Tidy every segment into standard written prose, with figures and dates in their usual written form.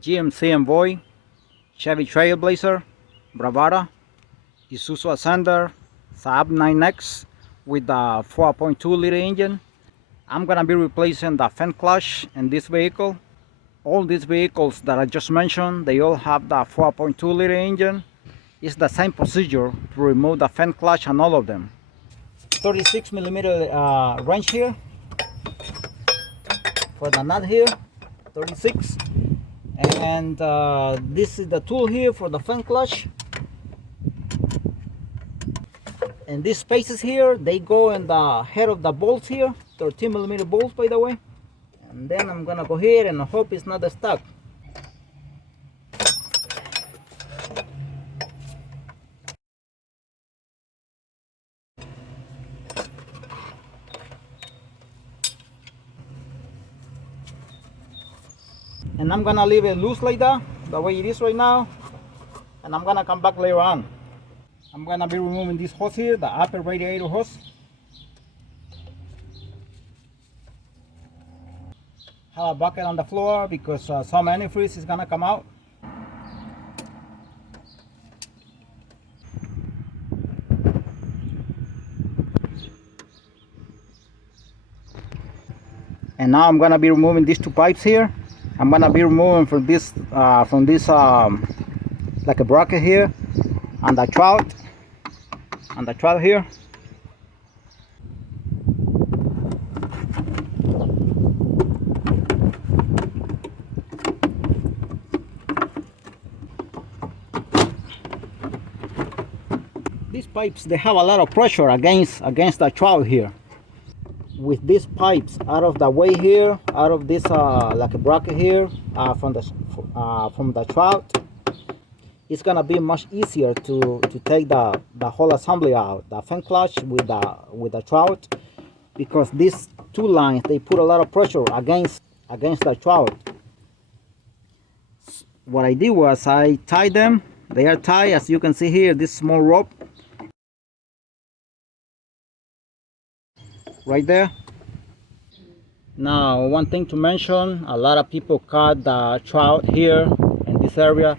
GMC Envoy, Chevy Trailblazer, Bravada, Isuzu Ascender, Saab 9X with the 4.2 liter engine. I'm gonna be replacing the fan clutch in this vehicle. All these vehicles that I just mentioned, they all have the 4.2 liter engine. It's the same procedure to remove the fan clutch on all of them. 36 millimeter wrench here for the nut here, 36. And this is the tool here for the fan clutch. And these spaces here, they go in the head of the bolts here, 13 millimeter bolts by the way. And then I'm gonna go here and hope it's not stuck. And I'm gonna leave it loose like that, the way it is right now. And I'm gonna come back later on. I'm gonna be removing this hose here, the upper radiator hose. Have a bucket on the floor because some antifreeze is gonna come out. And now I'm gonna be removing these two pipes here. I'm gonna be removing from this like a bracket here on the trout here. These pipes, they have a lot of pressure against the trout here. With these pipes out of the way here, out of this like a bracket here from the trout, it's gonna be much easier to take the whole assembly out, the fan clutch with the trout, because these two lines, they put a lot of pressure against the trout. What I did was I tied them. They are tied, as you can see here, this small rope right there. Now, one thing to mention, a lot of people caught the trout here in this area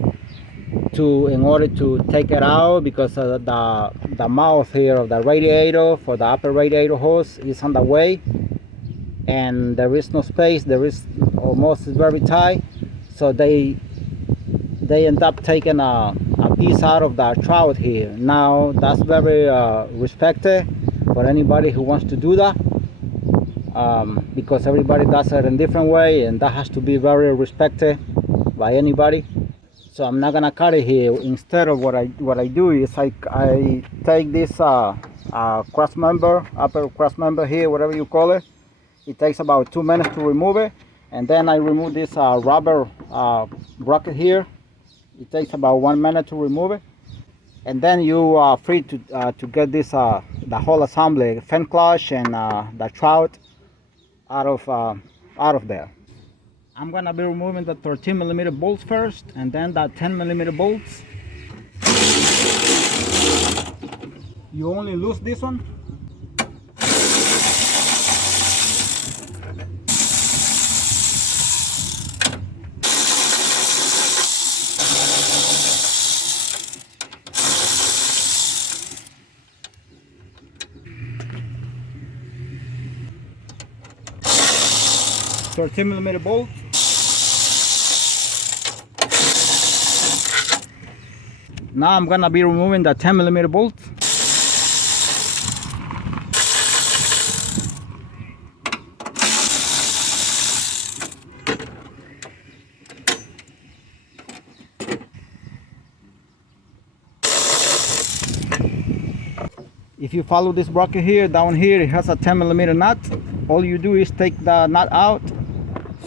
in order to take it out, because the mouth here of the radiator for the upper radiator hose is on the way, and there is no space. There is almost very tight, so they end up taking a piece out of the trout here. Now that's very respected for anybody who wants to do that, because everybody does it in a different way, and that has to be very respected by anybody. So I'm not gonna cut it here. Instead of what I do is I take this cross member, upper cross member here, whatever you call it. It takes about 2 minutes to remove it, and then I remove this rubber bracket here. It takes about 1 minute to remove it, and then you are free to get this the whole assembly, fan clutch and the trout out of there. I'm gonna be removing the 13 millimeter bolts first, and then the 10 millimeter bolts. You only lose this one. Thirteen millimeter bolt. Now I'm gonna be removing the 10 millimeter bolt. If you follow this bracket here, down here it has a 10 millimeter nut. All you do is take the nut out,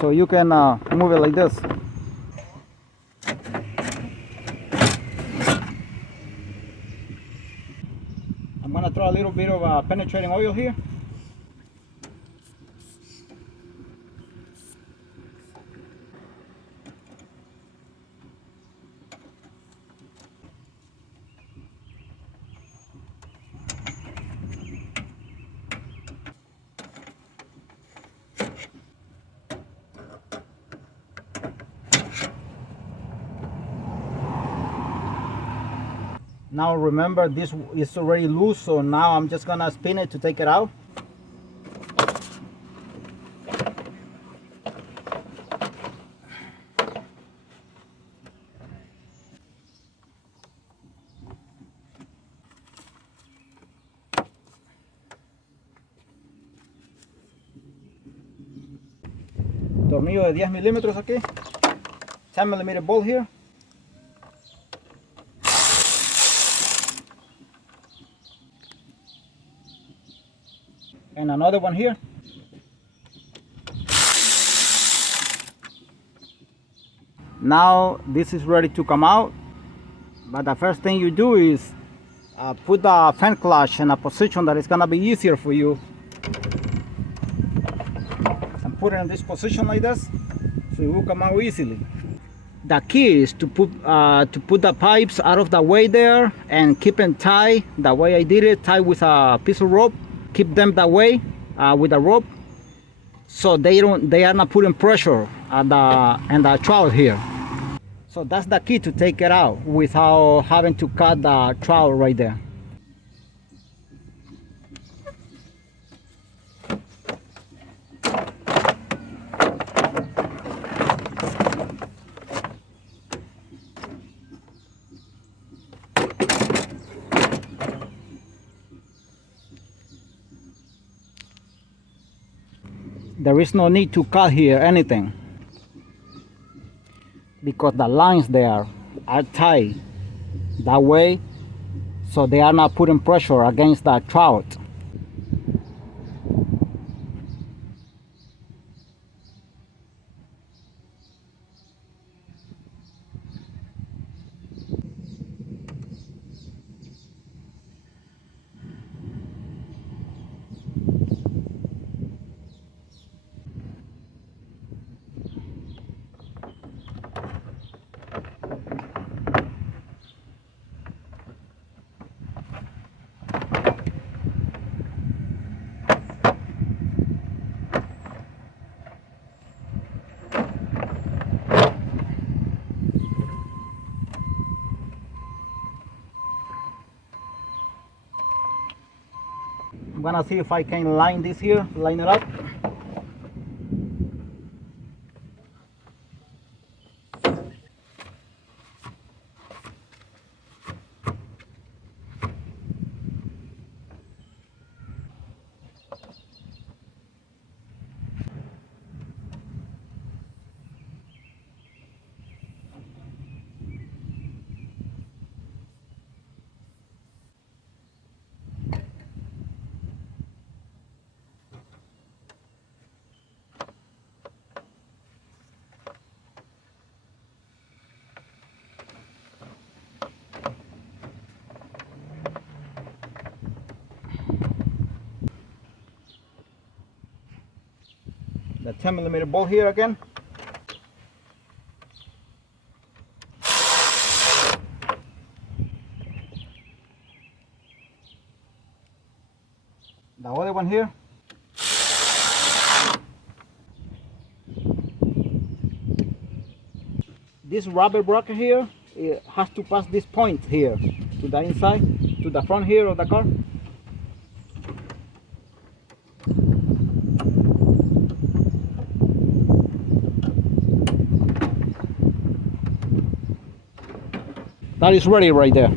so you can move it like this. I'm gonna throw a little bit of penetrating oil here. Now remember, this is already loose, so now I'm just gonna spin it to take it out. Tornillo de 10 milímetros aquí, 10mm bolt here. And another one here. Now this is ready to come out, but the first thing you do is put the fan clutch in a position that is gonna be easier for you. And put it in this position like this, so it will come out easily. The key is to put the pipes out of the way there and keep them tied the way I did it, tied with a piece of rope. Keep them that way with a rope, so they are not putting pressure on the trowel here. So that's the key to take it out without having to cut the trowel right there. There is no need to cut here anything, because the lines there are tight that way, so they are not putting pressure against the trout. I'm gonna see if I can line this here, line it up. The 10mm bolt here again. The other one here. This rubber bracket here, it has to pass this point here to the inside, to the front here of the car. That is ready right there.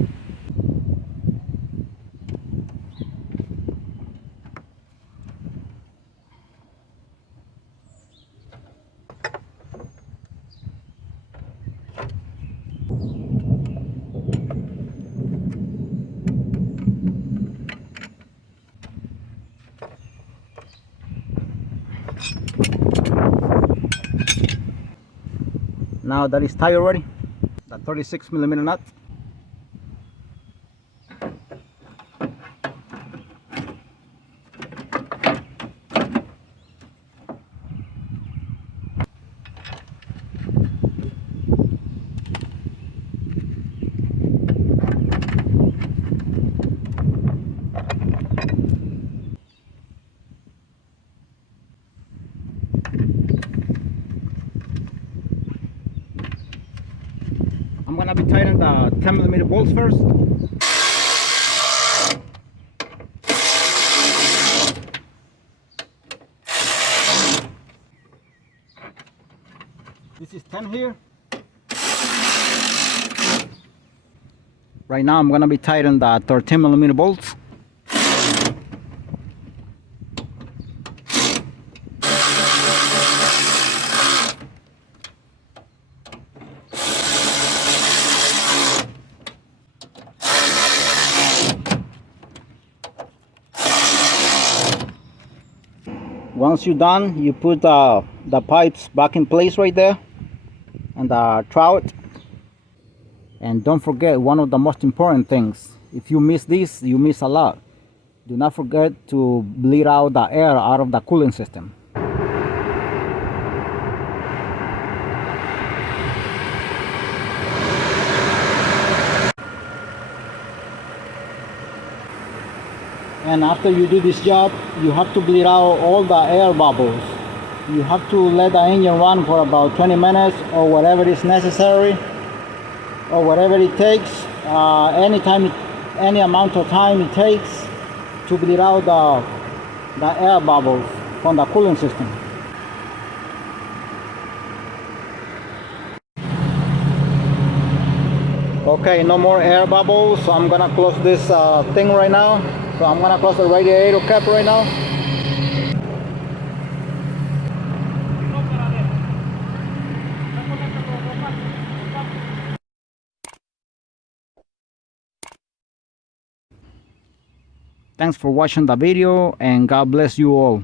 Now that is tied already, the 36mm nut. I'm gonna be tightening the 10mm bolts first. This is 10 here. Right now I'm gonna be tightening the 13mm bolts. Once you're done, you put the pipes back in place right there and the trout. And don't forget one of the most important things. If you miss this, you miss a lot. Do not forget to bleed out the air out of the cooling system. And after you do this job, you have to bleed out all the air bubbles. You have to let the engine run for about 20 minutes or whatever is necessary, or whatever it takes, any amount of time it takes to bleed out the air bubbles from the cooling system. Okay, no more air bubbles, so I'm gonna close this thing right now. So I'm gonna close the radiator cap right now. Thanks for watching the video and God bless you all.